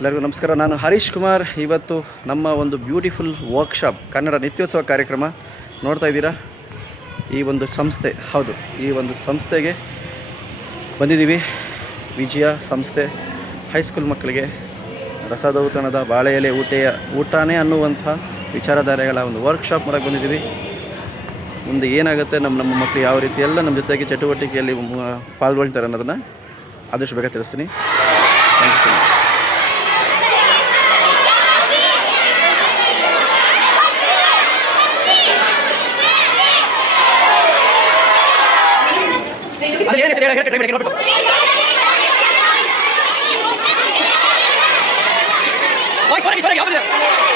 ಎಲ್ಲರಿಗೂ ನಮಸ್ಕಾರ. ನಾನು ಹರೀಶ್ ಕುಮಾರ್. ಇವತ್ತು ನಮ್ಮ ಒಂದು ಬ್ಯೂಟಿಫುಲ್ ವರ್ಕ್ಶಾಪ್ ಕನ್ನಡ ನಿತ್ಯೋತ್ಸವ ಕಾರ್ಯಕ್ರಮ ನೋಡ್ತಾ ಇದ್ದೀರಾ. ಈ ಒಂದು ಸಂಸ್ಥೆ, ಹೌದು, ಈ ಒಂದು ಸಂಸ್ಥೆಗೆ ಬಂದಿದ್ದೀವಿ. ವಿಜಯ ಸಂಸ್ಥೆ ಹೈಸ್ಕೂಲ್ ಮಕ್ಕಳಿಗೆ ರಸದೌತಣದ ಬಾಳೆ ಎಲೆ ಊಟನೇ ಅನ್ನುವಂಥ ವಿಚಾರಧಾರೆಗಳ ಒಂದು ವರ್ಕ್ಶಾಪ್ ಮಾಡಕ್ಕೆ ಬಂದಿದ್ದೀವಿ. ಮುಂದೆ ಏನಾಗುತ್ತೆ, ನಮ್ಮ ಮಕ್ಕಳು ಯಾವ ರೀತಿ ಎಲ್ಲ ನಮ್ಮ ಜೊತೆಗೆ ಚಟುವಟಿಕೆಯಲ್ಲಿ ಪಾಲ್ಗೊಳ್ತಾರೆ ಅನ್ನೋದನ್ನು ಆದಷ್ಟು ಬೇಗ ತಿಳಿಸ್ತೀನಿ. Thank you so much. Vai,